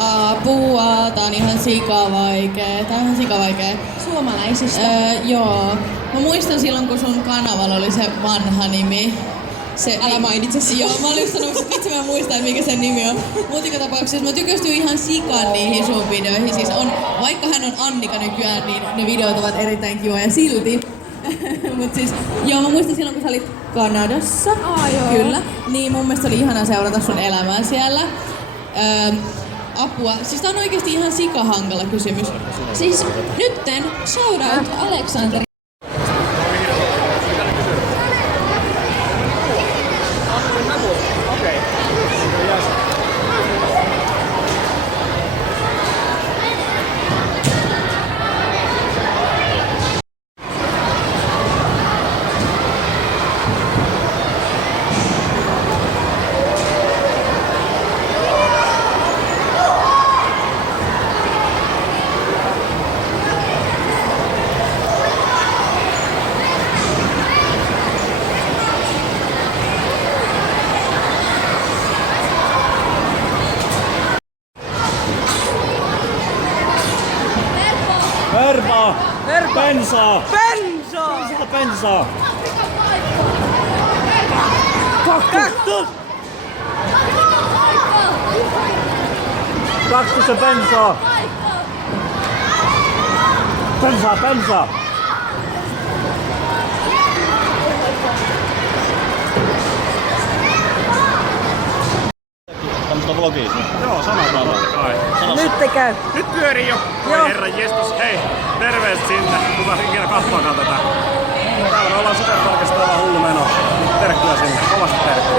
Apua, tää on ihan sikavaikee. Tää on ihan sikavaikee. Suomalaisista. Joo. Mä muistan silloin, kun sun kanavalla oli se vanha nimi. Älä mainitse sitä. Joo, mä olin just sanonut, että vitsi mä muistan, mikä sen nimi on. Mutta joka tapauksessa mä tykästyin ihan sikan niihin sun videoihin. Siis vaikka hän on Annika nykyään, niin ne videot ovat erittäin kivoja silti. Mut siis, joo, mä muistan silloin, kun sä olit Kanadassa. Joo. Kyllä. Niin mun mielestä oli ihanaa seurata sun elämää siellä. Apua. Siis tää on oikeesti ihan sikahankala kysymys. Siis nytten shoutout Aleksanteri. Verba! Bensaa! Bensaa! Kaktus! Kaktus ja bensaa! Bensaa! Tämmöstä vlogia. Joo, sanotaan totta kai. Nyt käy. Nyt pyörii jo. Voi herran jestas. Hei, terveet sinne. Kuka ikinä katsoakaan tätä. Täällä me ollaan Superparkista, ollaan hullu meno. Terkkuja sinne. Kovasti terkkuja.